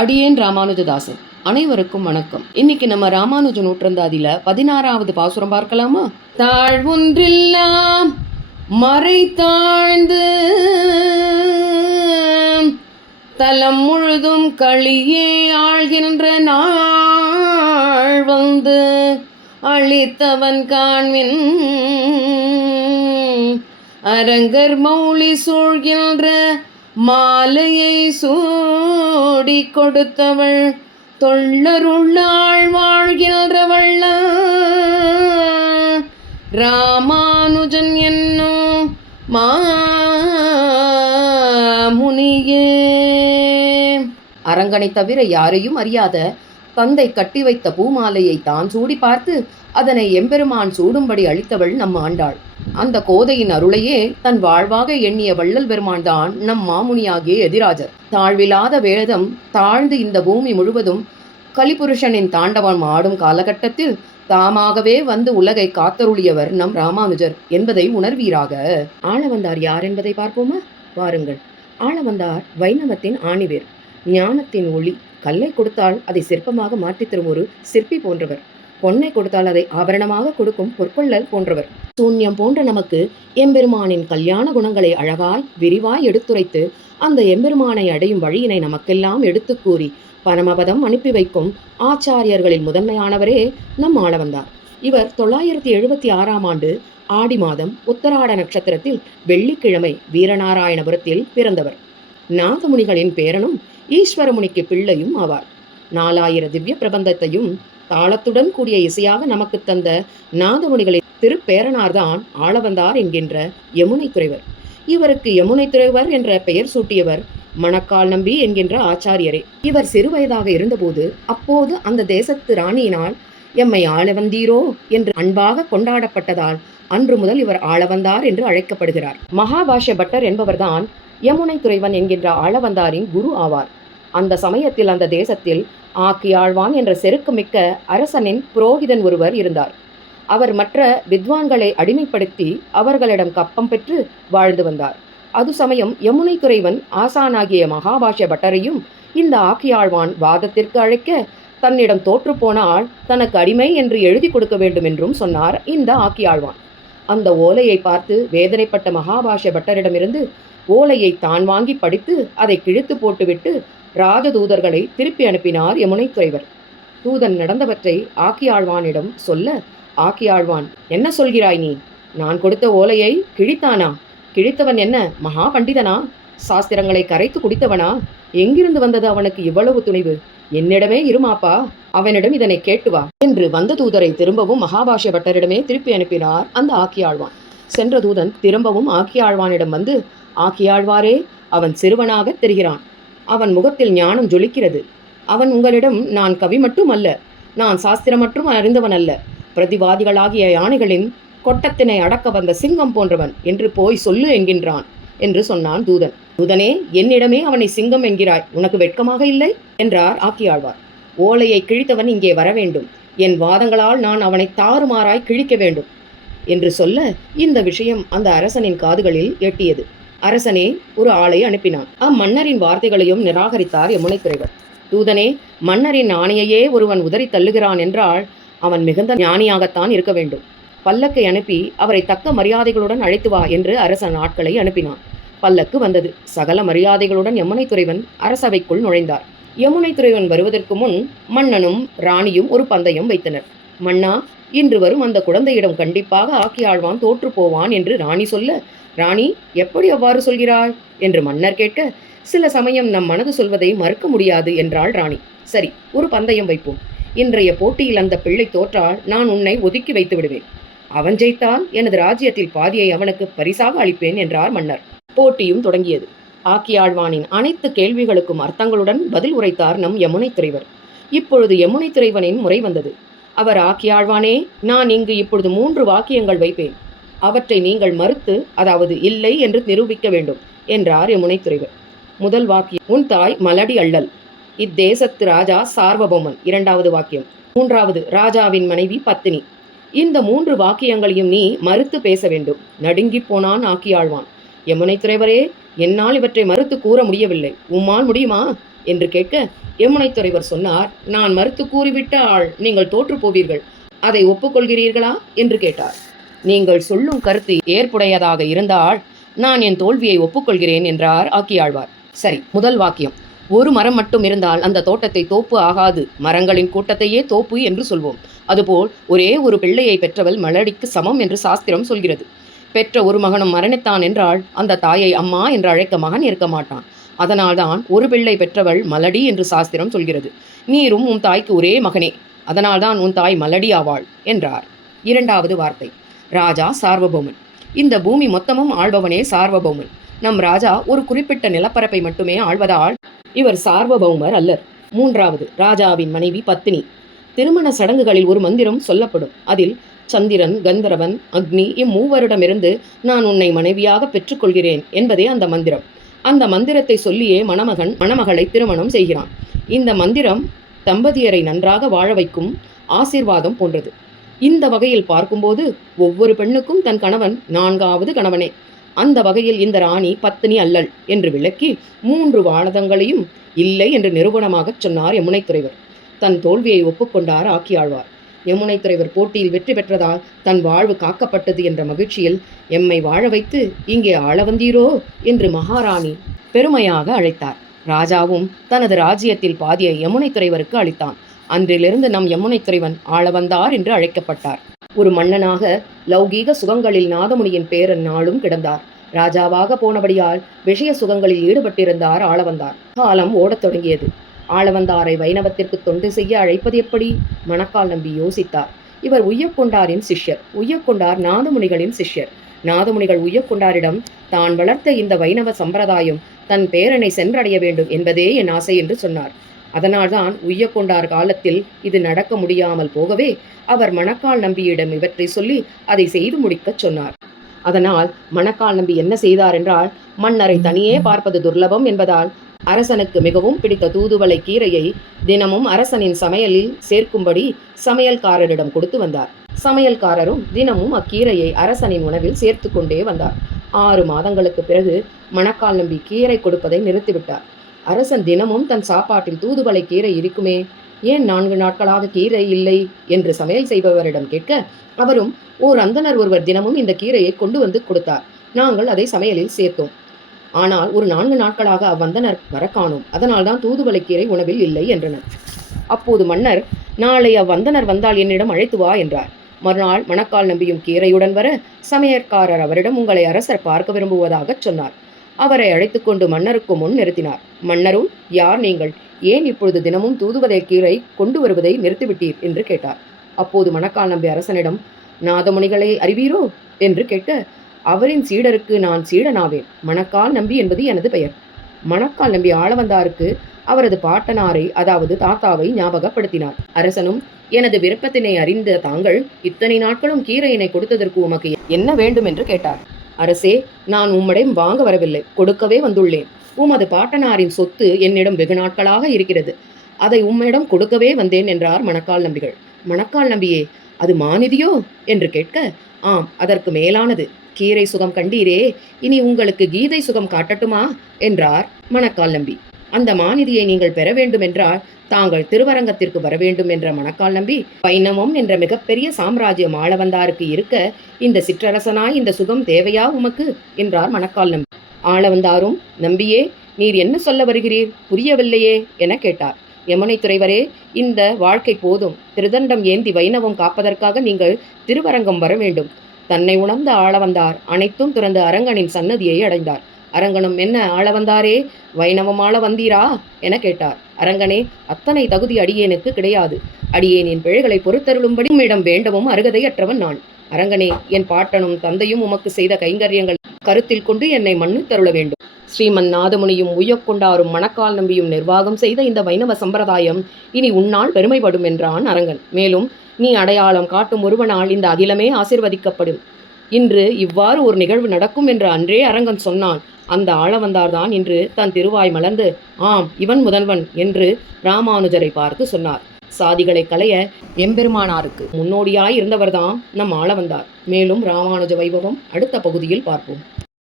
அடியேன் ராமானுஜதாசன். அனைவருக்கும் வணக்கம். இன்னைக்கு நம்ம ராமானுஜ நூற்றந்தாதியில 16வது பாசுரம் பார்க்கலாமா? தாழ்வொன்றில்லாம் மறை தாழ்ந்து தலம் முழுதும் களியே ஆழ்கின்ற நாள் வந்து அளித்தவன் காண்மின் அரங்கர் மௌலி சூழ்கின்ற மாலையை சூடி கொடுத்தவள் தொள்ளருள்ளாள் வாழ்கின்றவள் ராமானுஜன் என்னும் மாமுனியே. அரங்கனை தவிர யாரையும் அறியாத தந்தை கட்டி வைத்த பூமாலையை தான் சூடி பார்த்து அதனை எம்பெருமான் சூடும்படி அளித்தவள் நம் ஆண்டாள். அந்த கோதையின் அருளையே தன் வாழ்வாக எண்ணிய வள்ளல் பெருமான் தான் நம் மாமுனியாகிய எதிராஜர். தாழ்வில்லாத வேதம் தாழ்ந்து இந்த பூமி முழுவதும் கலிபுருஷனின் தாண்டவம் ஆடும் காலகட்டத்தில் தாமாகவே வந்து உலகை காத்தருளியவர் நம் ராமானுஜர் என்பதை உணர்வீராக. ஆளவந்தார் யார் என்பதை பார்ப்போமா? வாருங்கள். ஆளவந்தார் வைணவத்தின் ஆணிவேர், ஞானத்தின் ஒளி. கல்லை கொடுத்தால் அதை சிற்பமாக மாற்றித் தரும் ஒரு சிற்பி போன்றவர். பொன்னை கொடுத்தால் அதை ஆபரணமாக கொடுக்கும் பொற்கொள்ளல் போன்றவர். சூன்யம் போன்ற நமக்கு எம்பெருமானின் கல்யாண குணங்களை அழகாய் விரிவாய் எடுத்துரைத்து அந்த எம்பெருமானை அடையும் வழியினை நமக்கெல்லாம் எடுத்து கூறி பரமபதம் அனுப்பி வைக்கும் ஆச்சாரியர்களில் முதன்மையானவரே நம் ஆளவந்தார். இவர் 976ஆம் ஆண்டு ஆடி மாதம் உத்தராட நட்சத்திரத்தில் வெள்ளிக்கிழமை வீரநாராயணபுரத்தில் பிறந்தவர். நாதமுனிகளின் பேரனும் ஈஸ்வரமுனிக்கு பிள்ளையும் ஆவார். 4000 திவ்ய பிரபந்தத்தையும் தாளத்துடன் கூடிய இசையாக நமக்கு தந்த நாதமுனிகளின் திருப்பேரனார்தான் ஆளவந்தார் என்கின்ற யமுனை துறைவர். இவருக்கு யமுனை துறைவர் என்ற பெயர் சூட்டியவர் மணக்கால் நம்பி என்கின்ற ஆச்சாரியரே. இவர் சிறுவயதாக இருந்தபோது அப்போது அந்த தேசத்து ராணியினால் எம்மை ஆளவந்தீரோ என்று அன்பாக கொண்டாடப்பட்டதால் அன்று முதல் இவர் ஆளவந்தார் என்று அழைக்கப்படுகிறார். மகாபாஷ்ய பட்டர் என்பவர்தான் யமுனை துறைவன் என்கின்ற ஆளவந்தாரின் குரு ஆவார். அந்த சமயத்தில் அந்த தேசத்தில் ஆக்கியாழ்வான் என்ற செருக்குமிக்க அரசனின் புரோகிதன் ஒருவர் இருந்தார். அவர் மற்ற வித்வான்களை அடிமைப்படுத்தி அவர்களிடம் கப்பம் பெற்று வாழ்ந்து வந்தார். அது சமயம் யமுனை துறைவன் ஆசானாகிய மகாபாஷ்ய பட்டரையும் இந்த ஆக்கியாழ்வான் வாதத்திற்கு அழைக்க தன்னிடம் தோற்றுப்போன ஆள் தனக்கு அடிமை என்று எழுதி கொடுக்க வேண்டும் என்றும் சொன்னார் இந்த ஆக்கியாழ்வான். அந்த ஓலையை பார்த்து வேதனைப்பட்ட மகாபாஷ்ய பட்டரிடமிருந்து ஓலையை தான் வாங்கி படித்து அதை கிழித்து போட்டுவிட்டு ராஜதூதர்களை திருப்பி அனுப்பினார் யமுனை துறைவர். தூதன் நடந்தவற்றை ஆக்கியாழ்வானிடம் சொல்ல, ஆக்கியாழ்வான், என்ன சொல்கிறாய் நீ? நான் கொடுத்த ஓலையை கிழித்தானா? கிழித்தவன் என்ன மகா பண்டிதனா? சாஸ்திரங்களை கரைத்து குடித்தவனா? எங்கிருந்து வந்தது அவனுக்கு இவ்வளவு துணிவு? என்னிடமே இருமாப்பா, அவனிடம் இதனை கேட்டு வா என்று வந்த தூதரை திரும்பவும் மகாபாஷ்ய பட்டரிடமே திருப்பி அனுப்பினார் அந்த ஆக்கியாழ்வான். சென்ற தூதன் திரும்பவும் ஆக்கியாழ்வானிடம் வந்து, ஆக்கியாழ்வாரே, அவன் சிறுவனாக தெரிகிறான். அவன் முகத்தில் ஞானம் ஜொலிக்கிறது. அவன் உங்களிடம், நான் கவி மட்டும் அல்ல, நான் சாஸ்திரம் மற்றும் அறிந்தவன் அல்ல, பிரதிவாதிகளாகிய யானைகளின் கொட்டத்தினை அடக்க வந்த சிங்கம் போன்றவன் என்று போய் சொல்லு என்கின்றான் என்று சொன்னான் தூதன். தூதனே, என்னிடமே அவனை சிங்கம் என்கிறாய், உனக்கு வெட்கமாக இல்லை என்றார் ஆக்கியாழ்வார். ஓலையை கிழித்தவன் இங்கே வர வேண்டும். என் வாதங்களால் நான் அவனை தாறுமாறாய் கிழிக்க வேண்டும் என்று சொல்ல இந்த விஷயம் அந்த அரசனின் காதுகளில் எட்டியது. அரசனே ஒரு ஆளை அனுப்பினான். அம்மன்னரின் வார்த்தைகளையும் நிராகரித்தார் யமுனை துறைவர். தூதனே, மன்னரின் ஆணையையே ஒருவன் உதறி தள்ளுகிறான் என்றால் அவன் மிகுந்த ஞானியாகத்தான் இருக்க வேண்டும். பல்லக்கை அனுப்பி அவரை தக்க மரியாதைகளுடன் அழைத்து வா என்று அரசன் ஆட்களை அனுப்பினான். பல்லக்கு வந்தது. சகல மரியாதைகளுடன் யமுனை துறைவன் அரசவைக்குள் நுழைந்தார். யமுனை துறைவன் வருவதற்கு முன் மன்னனும் ராணியும் ஒரு பந்தயம் வைத்தனர். மன்னா, இன்று வரும் அந்த குழந்தையிடம் கண்டிப்பாக ஆக்கியாழ்வான் தோற்று போவான் என்று ராணி சொல்ல, ராணி, எப்படி அவ்வாறு சொல்கிறாய் என்று மன்னர் கேட்க, சில சமயம் நம் மனது சொல்வதை மறுக்க முடியாது என்றாள் ராணி. சரி, ஒரு பந்தயம் வைப்போம். இன்றைய போட்டியில் அந்த பிள்ளை தோற்றால் நான் உன்னை ஒதுக்கி வைத்து விடுவேன். அவன் ஜெயித்தால் எனது ராஜ்யத்தில் பாதியை அவனுக்கு பரிசாக அளிப்பேன் என்றார் மன்னர். போட்டியும் தொடங்கியது. ஆக்கியாழ்வானின் அனைத்து கேள்விகளுக்கும் அர்த்தங்களுடன் பதில் உரைத்தார் நம் யமுனை துறைவர். இப்பொழுது யமுனை துறைவனின் முறை வந்தது. அவர், ஆக்கியாழ்வானே, நான் இங்கு இப்பொழுது 3 வாக்கியங்கள் வைப்பேன். அவற்றை நீங்கள் மறுத்து, அதாவது இல்லை என்று நிரூபிக்க வேண்டும் என்றார் யமுனை துறைவர். முதல் வாக்கியம், உன் தாய் மலடி அள்ளல். இத்தேசத்து ராஜா சார்வபௌமன். 2வது வாக்கியம், 3வது ராஜாவின் மனைவி பத்தினி. இந்த 3 வாக்கியங்களையும் நீ மறுத்து பேச வேண்டும். நடுங்கி போனான் ஆக்கியாழ்வான். யமுனை துறைவரே, என்னால் இவற்றை மறுத்து கூற முடியவில்லை. உம்மால் முடியுமா என்று கேட்க யமுனைத்துறைவர் சொன்னார், நான் மறுத்து கூறிவிட்டால் நீங்கள் தோற்று போவீர்கள், அதை ஒப்புக்கொள்கிறீர்களா என்று கேட்டார். நீங்கள் சொல்லும் கருத்து ஏற்புடையதாக இருந்தால் நான் என் தோல்வியை ஒப்புக்கொள்கிறேன் என்றார் ஆக்கியாழ்வார். சரி, முதல் வாக்கியம். ஒரு மரம் மட்டும் இருந்தால் அந்த தோட்டத்தை தோப்பு ஆகாது, மரங்களின் கூட்டத்தையே தோப்பு என்று சொல்வோம். அதுபோல் ஒரே ஒரு பிள்ளையை பெற்றவள் மலடிக்கு சமம் என்று சாஸ்திரம் சொல்கிறது. பெற்ற ஒரு மகனும் மரணித்தான் என்றால் அந்த தாயை அம்மா என்று அழைக்க மகன் இருக்க மாட்டான். அதனால்தான் ஒரு பிள்ளை பெற்றவள் மலடி என்று சாஸ்திரம் சொல்கிறது. நீரும் உன் தாய்க்கு ஒரே மகனே, அதனால்தான் உன் தாய் மலடி ஆவாள் என்றார். இரண்டாவது வார்த்தை. ராஜா சார்வபௌமன். இந்த பூமி மொத்தமும் ஆள்பவனே சார்வபௌமன். நம் ராஜா ஒரு குறிப்பிட்ட நிலப்பரப்பை மட்டுமே ஆள்வதால் இவர் சார்வபௌமர் அல்லர். மூன்றாவது, ராஜாவின் மனைவி பத்தினி. திருமண சடங்குகளில் ஒரு மந்திரம் சொல்லப்படும். அதில் சந்திரன், கந்தரவன், அக்னி இம்மூவரிடமிருந்து நான் உன்னை மனைவியாக பெற்றுக்கொள்கிறேன் என்பதே அந்த மந்திரம். அந்த மந்திரத்தை சொல்லியே மணமகன் மணமகளை திருமணம் செய்கிறான். இந்த மந்திரம் தம்பதியரை நன்றாக வாழ வைக்கும் ஆசீர்வாதம் போன்றது. இந்த வகையில் பார்க்கும்போது ஒவ்வொரு பெண்ணுக்கும் தன் கணவன் நான்காவது கணவனே. அந்த வகையில் இந்த ராணி பத்தினி அல்லள் என்று விளக்கி 3 வாதங்களையும் இல்லை என்று நிரூபணமாகச் சொன்னார் யமுனைத்துறைவர். தன் தோல்வியை ஒப்புக்கொண்டார் ஆக்கியாழ்வார். யமுனைத்துறைவர் போட்டியில் வெற்றி பெற்றதால் தன் வாழ்வு காக்கப்பட்டது என்ற மகிழ்ச்சியில் எம்மை வாழ வைத்து இங்கே ஆள வந்தீரோ என்று மகாராணி பெருமையாக அழைத்தார். ராஜாவும் தனது ராஜ்யத்தில் பாதியை யமுனைத்துறைவருக்கு அளித்தான். அன்றிலிருந்து நம் யமுனைத்துறைவன் ஆள வந்தார் என்று அழைக்கப்பட்டார். ஒரு மன்னனாக லௌகீக சுகங்களில் நாதமுனியின் பேரன் நாளும் கிடந்தார். ராஜாவாக போனபடியால் விஷய சுகங்களில் ஈடுபட்டிருந்தார் ஆளவந்தார். காலம் ஓடத் தொடங்கியது. ஆளவந்தாரை வைணவத்திற்கு தொண்டு செய்ய அழைப்பது எப்படி? மணக்கால் நம்பி யோசித்தார். இவர் உய்யக்கொண்டாரின் சிஷ்யர். உய்யக்கொண்டார் நாதமுனிகளின் சிஷ்யர். நாதமுனிகள் உய்யக்கொண்டாரிடம் தான் வளர்த்த இந்த வைணவ சம்பிரதாயம் தன் பேரனை சென்றடைய வேண்டும் என்பதே என் ஆசை என்று சொன்னார். அதனால்தான் உய்யக்கொண்டார் காலத்தில் இது நடக்க முடியாமல் போகவே அவர் மணக்கால் நம்பியிடம் இவற்றை சொல்லி அதை செய்து முடிக்கச் சொன்னார். அதனால் மணக்கால் நம்பி என்ன செய்தார் என்றால், மன்னரை தனியே பார்ப்பது துர்லபம் என்பதால் அரசனுக்கு மிகவும் பிடித்த தூதுவளை கீரையை தினமும் அரசனின் சமையலில் சேர்க்கும்படி சமையல்காரரிடம் கொடுத்து வந்தார். சமையல்காரரும் தினமும் அக்கீரையை அரசனின் உணவில் சேர்த்து கொண்டே வந்தார். 6 மாதங்களுக்கு பிறகு மணக்கால் நம்பி கீரை கொடுப்பதை நிறுத்திவிட்டார். அரசன் தினமும் தன் சாப்பாட்டில் தூதுவளை கீரை இருக்குமே, ஏன் 4 நாட்களாக கீரை இல்லை என்று சமையல் செய்பவரிடம் கேட்க, அவரும் ஓர் அந்தணர் ஒருவர் தினமும் இந்த கீரையை கொண்டு வந்து கொடுத்தார். நாங்கள் அதை சமையலில் சேர்த்தோம். ஆனால் ஒரு 4 நாட்களாக அவ்வந்தனர் வர காணோம். அதனால்தான் தூதுவளை கீரை உணவில் இல்லை என்றனர். அப்போது மன்னர், நாளை அவ்வந்தனர் வந்தால் என்னிடம் அழைத்து வா என்றார். மறுநாள் மணக்கால் நம்பியும் கீரையுடன் வர சமையற்காரர் அவரிடம் உங்களை அரசர் பார்க்க விரும்புவதாகச் சொன்னார். அவரை அழைத்து கொண்டு மன்னருக்கு முன் நிறுத்தினார். மன்னரும், யார் நீங்கள்? ஏன் இப்பொழுது தினமும் தூதுவளை கீரை கொண்டு வருவதை நிறுத்திவிட்டீர் என்று கேட்டார். அப்போது மணக்கால் நம்பி அரசனிடம், நாதமுனிகளை அறிவீரோ என்று கேட்க, அவரின் சீடருக்கு நான் சீடனாவேன். மணக்கால் நம்பி என்பது எனது பெயர். மணக்கால் நம்பி ஆளவந்தாருக்கு அவரது பாட்டனாரை, அதாவது தாத்தாவை ஞாபகப்படுத்தினார். அரசனும், எனது விருப்பத்தினை அறிந்த தாங்கள் இத்தனை நாட்களும் கீரையினை கொடுத்ததற்கு உமக்கு என்ன வேண்டும் என்று கேட்டார். அரசே, நான் உம்மிடம் வாங்க வரவில்லை, கொடுக்கவே வந்துள்ளேன். உமது பாட்டனாரின் சொத்து என்னிடம் வெகு நாட்களாக இருக்கிறது. அதை உம்மிடம் கொடுக்கவே வந்தேன் என்றார் மணக்கால் நம்பிகள். மணக்கால் நம்பியே, அது மாநிதியோ என்று கேட்க, ஆம், அதற்கு மேலானது. கீரை சுகம் கண்டீரே, இனி உங்களுக்கு கீதை சுகம் காட்டட்டுமா என்றார் மணக்கால் நம்பி. அந்த மாநிதியை நீங்கள் பெற வேண்டும் என்றால் தாங்கள் திருவரங்கத்திற்கு வர வேண்டும் என்ற மணக்கால் நம்பி, வைணவம் என்ற மிகப்பெரிய சாம்ராஜ்யம் ஆளவந்தாருக்கு இருக்க இந்த சிற்றரசனாய் இந்த சுகம் தேவையா உமக்கு என்றார் மணக்கால் நம்பி. ஆளவந்தாரும், நம்பியே, நீர் என்ன சொல்ல வருகிறீர், புரியவில்லையே என கேட்டார். யமுனைத்துறைவரே, இந்த வாழ்க்கை போதும். திருதண்டம் ஏந்தி வைணவம் காப்பதற்காக நீங்கள் திருவரங்கம் வர வேண்டும். தன்னை உணர்ந்த ஆளவந்தார் அனைத்தும் துறந்து அரங்கனின் சன்னதியை அடைந்தார். அரங்கனும், என்ன ஆளவந்தாரே, வைணவம் ஆள வந்தீரா என கேட்டார். அரங்கனே, அத்தனை தகுதி அடியேனுக்கு கிடையாது. அடியேனின் பிழைகளை பொறுத்தருளும்படி உம்மிடம் வேண்டவும் அருகதையற்றவன் நான். அரங்கனே, என் பாட்டனும் தந்தையும் உமக்கு செய்த கைங்கரியங்கள் கருத்தில் கொண்டு என்னை மன்னித்தருள வேண்டும். ஸ்ரீமன் நாதமுனியும் உய்யக்கொண்டாரும் மணக்கால் நம்பியும் நிர்வாகம் செய்த இந்த வைணவ சம்பிரதாயம் இனி உன்னால் பெருமைப்படும் என்றான் அரங்கன். மேலும், நீ அடையாளம் காட்டும் ஒருவனால் இந்த அகிலமே ஆசீர்வதிக்கப்படும். இன்று இவ்வாறு ஒரு நிகழ்வு நடக்கும் என்று அன்றே அரங்கன் சொன்னான். அந்த ஆளவந்தார்தான் இன்று தன் திருவாய் மலர்ந்து, ஆம், இவன் முதல்வன் என்று ராமானுஜரை பார்த்து சொன்னார். சாதிகளை களைய எம்பெருமானாருக்கு முன்னோடியாய் இருந்தவர்தான் நம் ஆளவந்தார். மேலும் ராமானுஜ வைபவம் அடுத்த பகுதியில் பார்ப்போம்.